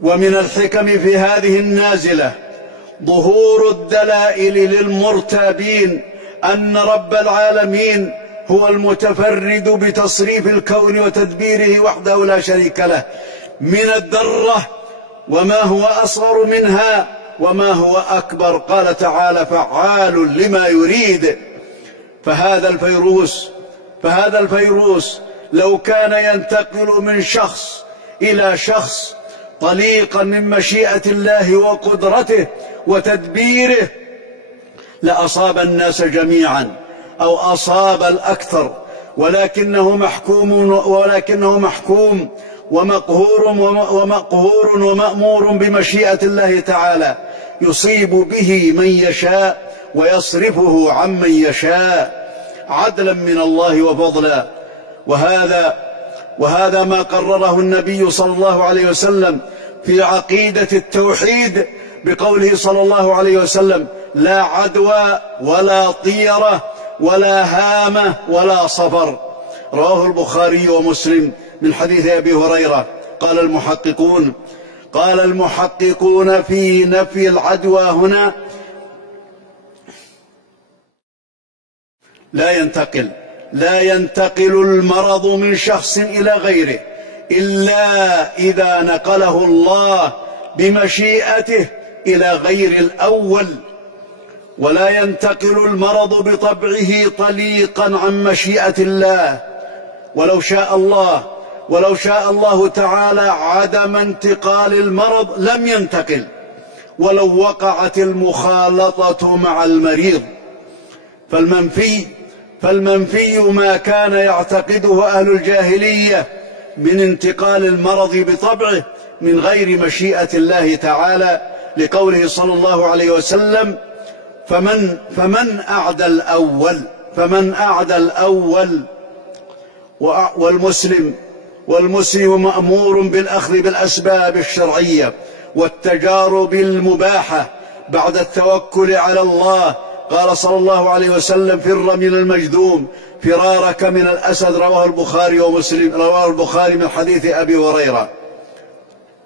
ومن الحكم في هذه النازلة ظهور الدلائل للمرتابين أن رب العالمين هو المتفرد بتصريف الكون وتدبيره وحده لا شريك له، من الذرة وما هو أصغر منها وما هو أكبر. قال تعالى: فعال لما يريد. فهذا الفيروس لو كان ينتقل من شخص إلى شخص طليقا من مشيئة الله وقدرته وتدبيره لأصاب الناس جميعا أو أصاب الأكثر، ولكنه محكوم ومقهور ومأمور بمشيئة الله تعالى، يصيب به من يشاء ويصرفه عمن يشاء عدلا من الله وفضلا. وهذا ما قرره النبي صلى الله عليه وسلم في عقيدة التوحيد بقوله صلى الله عليه وسلم: لا عدوى ولا طيرة ولا هامة ولا صفر. رواه البخاري ومسلم من حديث أبي هريرة. قال المحققون في نفي العدوى هنا: لا ينتقل المرض من شخص إلى غيره إلا إذا نقله الله بمشيئته إلى غير الأول، ولا ينتقل المرض بطبعه طليقا عن مشيئة الله. ولو شاء الله تعالى عدم انتقال المرض لم ينتقل، ولو وقعت المخالطة مع المريض. فالمنفي ما كان يعتقده أهل الجاهلية من انتقال المرض بطبعه من غير مشيئة الله تعالى، لقوله صلى الله عليه وسلم: فمن أعدى الأول. والمسلم مأمور بالأخذ بالأسباب الشرعية والتجارب المباحة بعد التوكل على الله. قال صلى الله عليه وسلم: فر من المجذوم فرارك من الأسد. رواه البخاري من حديث أبي هريرة.